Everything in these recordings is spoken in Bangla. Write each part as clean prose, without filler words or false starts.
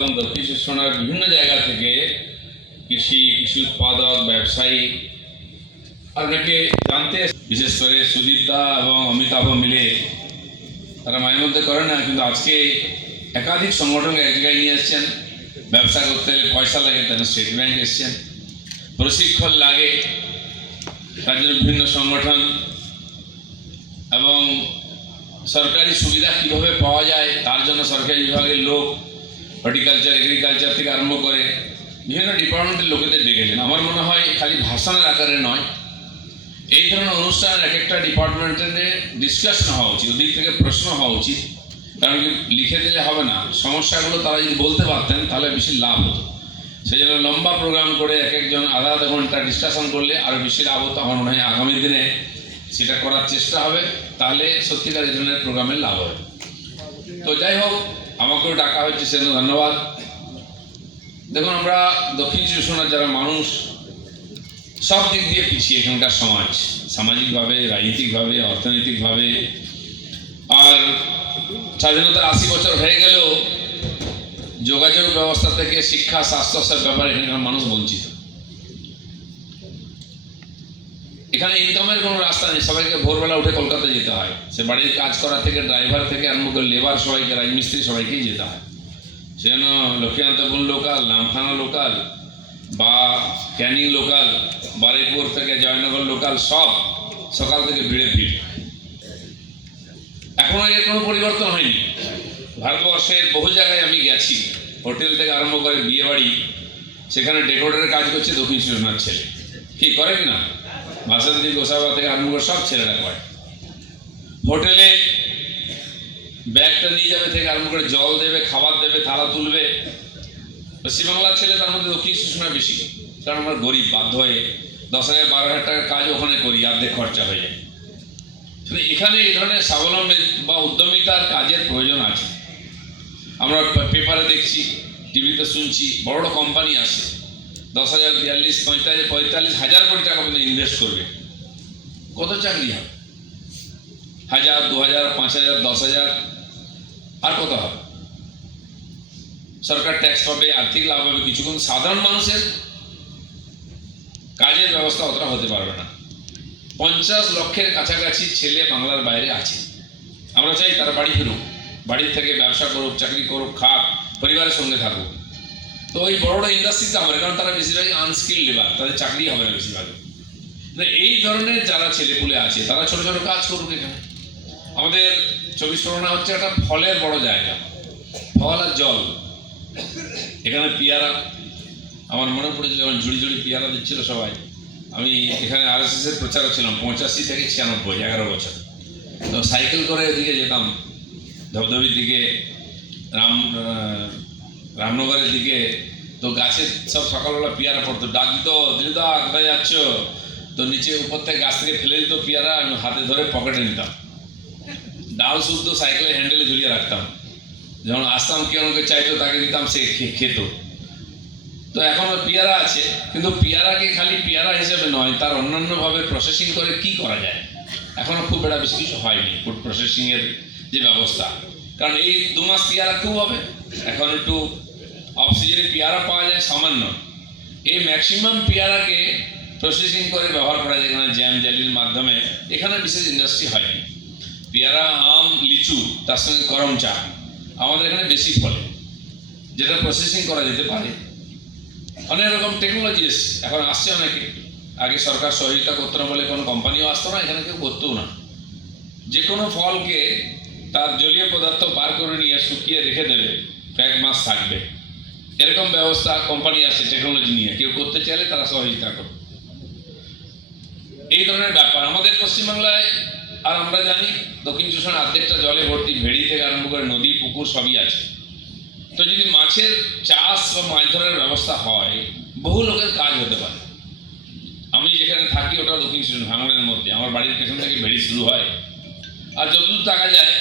দক্ষিণ চব্বিশ বিভিন্ন জায়গা থেকে কৃষি উৎপাদক ব্যবসায়ী আর অনেকে জানতে, বিশেষ করে সুদীপ দা এবং অমিতাভ মিলে তারা মায়ের মধ্যে করে না, কিন্তু আজকে একাধিক সংগঠনকে এক জায়গায় নিয়ে এসছেন। ব্যবসা করতে গেলে পয়সা লাগে, তারা স্টেট ব্যাংক এসছেন। প্রশিক্ষণ লাগে, তার জন্য বিভিন্ন সংগঠন এবং সরকারি সুবিধা কিভাবে পাওয়া যায় তার জন্য সরকারি বিভাগের লোক, হর্টিকালচার, এগ্রিকালচার থেকে আরম্ভ করে বিভিন্ন ডিপার্টমেন্টের লোকেদের ডেকেছেন। আমার মনে হয় খালি ভাষণের আকারে নয়, এই ধরনের অনুষ্ঠান এক একটা ডিপার্টমেন্টের ডিসকাশন হওয়া উচিত, ওদিক থেকে প্রশ্ন হওয়া উচিত। কারণ কি লিখে দিলে হবে না, সমস্যাগুলো তারা যদি বলতে পারতেন তাহলে বেশি লাভ হতো। সেই জন্য লম্বা প্রোগ্রাম করে এক একজন আধা আধা ঘন্টা ডিসকাশন করলে আরও বেশি লাভ হতো। আমার মনে হয় আগামী দিনে সেটা করার চেষ্টা হবে, তাহলে সত্যিকার এই ধরনের প্রোগ্রামের লাভ হবে। তো যাই হোক, আমাকেও ডাকা হয়েছে, সেজন্য ধন্যবাদ। দেখুন, আমরা দক্ষিণ চব্বিশ পরগনার যারা মানুষ সব দিক দিয়ে পিছিয়ে, এখানকার সমাজ, সামাজিকভাবে, রাজনৈতিকভাবে, অর্থনৈতিকভাবে। আর স্বাধীনতার 80 বছর হয়ে গেলেও যোগাযোগ ব্যবস্থা থেকে শিক্ষা, স্বাস্থ্য সব ব্যাপারে এখানকার মানুষ বঞ্চিত। এখানে ইনকামের কোনো রাস্তা নেই, সবাইকে ভোরবেলা উঠে কলকাতা যেতে হয়। সে বাড়ির কাজ করা থেকে ড্রাইভার থেকে আরম্ভ করে লেবার, সবাইকে, রাজমিস্ত্রি সবাইকেই যেতে হয়। সেজন্য লক্ষ্মীকান্তপুর লোকাল, নামখানা লোকাল বা ক্যানিং লোকাল, বারুইপুর থেকে জয়নগর লোকাল, সব সকাল থেকে ভিড়ে ভিড়। এখনো এর কোনো পরিবর্তন হয়নি। ভারতবর্ষের বহু জায়গায় আমি গেছি, হোটেল থেকে আরম্ভ করে বিয়ে বাড়ি, সেখানে ডেকোরেটরের কাজ করছে দক্ষিণ চব্বিশ পরগনার ছেলে। কি করে কিনা, বাসন্তী গোসাবা থেকে আরম্ভ করে সব ছেলেরা করে। হোটেলে ব্যাগটা নিয়ে যাবে থেকে আরম্ভ করে জল দেবে, খাবার দেবে, থালা তুলবে। পশ্চিমবাংলার ছেলে, তার মধ্যে দক্ষিণ চব্বিশ পরগনা বেশি, কারণ আমরা গরিব, বাধ্য হয়ে 10,000 12,000 টাকার কাজ ওখানে করি, অর্ধেক খরচা হয়ে যায়। এখানে এই ধরনের স্বাবলম্বী বা উদ্যমিতার কাজের প্রয়োজন আছে। আমরা পেপারে দেখছি, টিভিতে শুনছি, বড় বড় কোম্পানি আসে, 10,000, 42, 45,000 কোটি টাকা পর্যন্ত ইনভেস্ট করবে। কত চাকরি হবে? 1,000, 2,000, 5,000, 10,000, আর কত হবে? সরকার ট্যাক্স পাবে, আর্থিক লাভ হবে কিছু, কিন্তু সাধারণ মানুষের কাজের ব্যবস্থা অতটা হতে পারবে না। 50 লক্ষের কাছাকাছি ছেলে বাংলার বাইরে আছে। আমরা চাই তারা বাড়ি ফিরুক, বাড়ির থেকে ব্যবসা করুক, চাকরি করুক, খাক, পরিবারের সঙ্গে থাকুক। তো ওই বড় বড় ইন্ডাস্ট্রিতে হবে, কারণ তারা বেশিরভাগই আনস্কিল্ড লেবার, তাদের চাকরি হবে না বেশিরভাগ। এই ধরনের যারা ছেলেপুলে আছে তারা ছোট ছোট কাজ করুক। এখানে আমাদের 24 পরগনা হচ্ছে একটা ফলের বড় জায়গা, ফল আর জল। এখানে পেয়ারা, আমার মনে পড়েছে যখন ঝুড়ি ঝুড়ি পেয়ারা দিচ্ছিল সবাই। আমি এখানে RSS এর প্রচারক ছিলাম 85 থেকে 96, 11 বছর। তো সাইকেল করে এদিকে যেতাম, ধবধবির দিকে, রামনগরের দিকে। তো গাছে সব সকালবেলা পেয়ারা পড়তো, ডাক দিত, দিদা কোথায় যাচ্ছ? তো নিচে উপর থেকে গাছ থেকে ফেলে দিত পেয়ারা, আমি হাতে ধরে পকেটে নিতাম, ডাল শুদ্ধ সাইকেলের হ্যান্ডেলে ঝুলিয়ে রাখতাম। যখন আসতাম, কেউ আমাকে চাইতো, তাকে দিতাম, সে খেত। তো এখনো পেয়ারা আছে, কিন্তু পেয়ারাকে খালি পেয়ারা হিসেবে নয়, তার অন্যান্যভাবে প্রসেসিং করে কি করা যায় এখনো খুব একটা বেশি কিছু হয়নি, ফুড প্রসেসিং এর যে ব্যবস্থা। কারণ এই 2 মাস পেয়ারা খুব হবে, এখন একটু অফ সিজনে পেয়ারা পাওয়া যায় সামান্য। এই ম্যাক্সিমাম পেয়ারাকে প্রসেসিং করে ব্যবহার করা যায় এখানে জ্যাম জেলির মাধ্যমে। এখানে বিশেষ ইন্ডাস্ট্রি হয়নি। পেয়ারা, আম, লিচু, তার সঙ্গে গরম চা আমাদের এখানে বেশি ফলে, যেটা প্রসেসিং করা যেতে পারে। অনেক রকম টেকনোলজি এসছে, এখন আসছে অনেকে। আগে সরকার সহযোগিতা করতো না বলে কোনো কোম্পানিও আসতো না, এখানে কেউ করতেও না। যে কোনো ফলকে তার জলীয় পদার্থ বার করে নিয়ে শুকিয়ে রেখে দেবে, 1 মাস থাকবে, এরকম ব্যবস্থা কোম্পানি আসছে টেকনোলজি নিয়ে। কেউ করতে চাইলে তারা সহযোগিতা করবে। এই ধরনের ব্যাপার আমাদের পশ্চিমবাংলায়। আর আমরা জানি দক্ষিণ চব্বিশ পরগনার অর্ধেকটা জলে ভর্তি, ভেড়ি থেকে আরম্ভ করে নদী, পুকুর সবই আছে। তো যদি মাছের চাষ বা মাছ ধরার ব্যবস্থা হয়, বহু লোকের কাজ হতে পারে। আমি যেখানে থাকি ওটা দক্ষিণ চব্বিশ পরগনা, ভাঙড়ের মধ্যে। আমার বাড়ির পেছন থেকে ভেড়ি শুরু হয়, আর যতদূর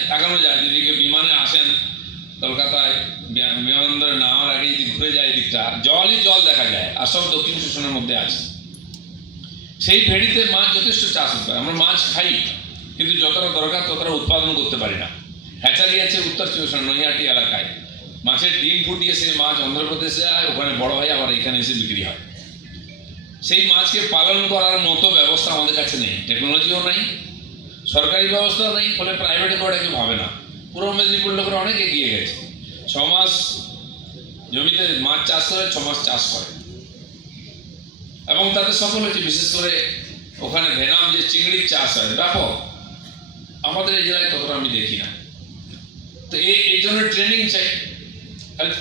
তাকানো যায়, যদি বিমানে আসেন কলকাতায়, বিমানবন্দরে নামার আগে যদি ঘুরে যায় দিকটা, জলই জল দেখা যায়, আর সব দক্ষিণ চব্বিশ পরগনার মধ্যে আছে। সেই ভেড়িতে মাছ যথেষ্ট চাষ হতে পারে। আমরা মাছ খাই, কিন্তু যতটা দরকার ততটা উৎপাদন করতে পারি না। হ্যাচারি আছে উত্তর চব্বিশ পরগনা, নৈহাটি এলাকায়, মাছের ডিম ফুটিয়ে সেই মাছ অন্ধ্রপ্রদেশে যায়, ওখানে বড় হয়, আবার এখানে এসে বিক্রি হয়। সেই মাছকে পালন করার মতো ব্যবস্থা আমাদের কাছে নেই, টেকনোলজিও নেই, সরকারি ব্যবস্থাও নেই, ফলে প্রাইভেটে করে কেউ ভাবে না। পূর্ব মেদিনীপুর লোকেরা অনেক এগিয়ে গেছে, 6 মাস জমিতে মাছ চাষ করে, 6 মাস চাষ করে এবং তাদের সফল হয়েছে। বিশেষ করে ওখানে ভেনাম যে চিংড়ির চাষ হয় ব্যাপক, আমাদের এই জেলায় ততটা আমি দেখি না। তো এই জন্য ট্রেনিং চাই, তাহলে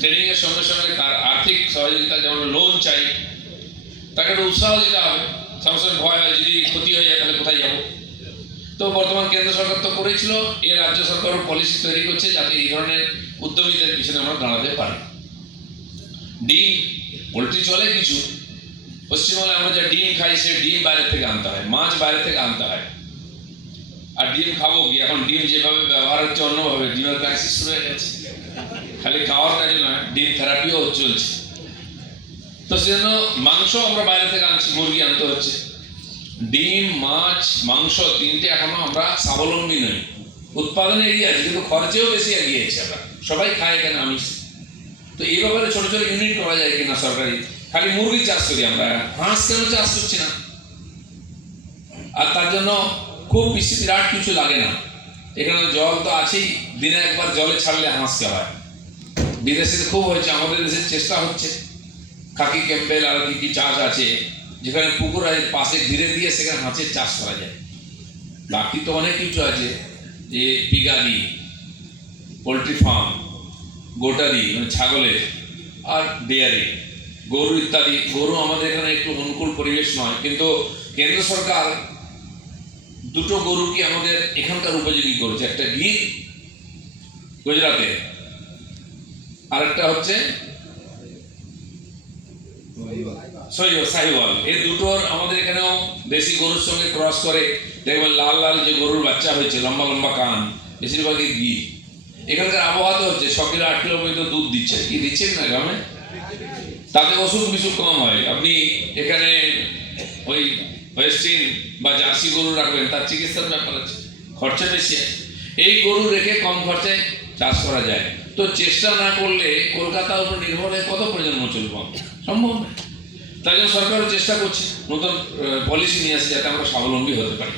ট্রেনিংয়ের সঙ্গে সঙ্গে তার আর্থিক সহযোগিতা, যেমন লোন চাই, তাকে একটা উৎসাহ দিতে হবে। সবসময় ভয় হয় যদি ক্ষতি হয়ে যায় তাহলে কোথায় যাব। তো বর্তমান কেন্দ্র সরকার তো করেছিল, এই রাজ্য সরকারও পলিসি তৈরি করছে যাতে এই ধরনের উদ্যমীদের পিছনে আমরা দাঁড়াতে পারি। ডিম পোলট্রি চলে কিছু, পশ্চিমবঙ্গে আমরা যা ডিম খাই সে ডিম বাইরে থেকে আনতে হয়, মাছ বাইরে থেকে আনতে হয়। আর ডিম খাবো কি? এখন ডিম যেভাবে ব্যবহার হচ্ছে অন্যভাবে, ডিমের ক্রাইসিস শুরু হয়ে গেছে। খালি খাওয়ার কাজে নয়, ডিম থেরাপিও চলছে। তো সেজন্য মাংস আমরা বাইরে থেকে আনছি, মুরগি আনতে হচ্ছে। ডিম, মাছ, মাংস তিনটে এখনো আমরা স্বাবলম্বী নই। উৎপাদনে এগিয়ে আছে কিন্তু খরচেও বেশি এগিয়েছে। আমরা সবাই খায় কেন আমিষ। তো এই ব্যাপারে ছোট ছোট ইউনিট করা যায় কিনা সরকারি। খালি মুরগি চাষ করি আমরা, হাঁস কেন চাষ করছি না? আর তার জন্য খুব বেশি বিরাট কিছু লাগে না, এখানে জল তো আছেই, দিনে একবার জলে ছাড়লে হাঁসকে হয়। বিদেশে খুব হয়েছে, আমাদের দেশের চেষ্টা হচ্ছে। খাকি ক্যাম্পেল আর কি চাষ আছে, যেখানে পুকুর আছে পাশে ঘিরে দিয়ে সেখানে হাঁসের চাষ করা যায়। বাকি তো অনেক কিছু আছে, যে পিগারি, পোলট্রি ফার্ম, গোটারি মানে ছাগলের, আর ডেয়ারি, গরু ইত্যাদি। গরু আমাদের এখানে একটু অনুকূল পরিবেশ নয়, কিন্তু কেন্দ্র সরকার দুটো গরুকে আমাদের এখানকার উপযোগী করেছে। একটা গির গুজরাটে, আরেকটা হচ্ছে সাহিওয়াল। এই দুটোর আমাদের এখানেও দেশি গরুর সঙ্গে ক্রস করে দেখবেন লাল লাল যে গরুর বাচ্চা হয়েছে, লম্বা লম্বা কান, বেশিরভাগই গির। এখানকার আবহাওয়া তো হচ্ছে 6 কিলো 8 কিলো পর্যন্ত দুধ দিচ্ছে। কি দিচ্ছে না গ্রামে? তাতে অসুখ বিসুখ কম হয়। আপনি এখানে ওই ওয়েস্টিন বা জার্সি গরু রাখবেন, তার চিকিৎসার ব্যাপার আছে, খরচা বেশি আছে। এই গরু রেখে কম খরচায় চাষ করা যায়। তো চেষ্টা না করলে কলকাতার উপর নির্ভর হয়ে কত প্রজন্ম চলবো? সম্ভব নয়। তাই জন্য সরকারও চেষ্টা করছে, নতুন পলিসি নিয়ে আসছে যাতে আমরা স্বাবলম্বী হতে পারি।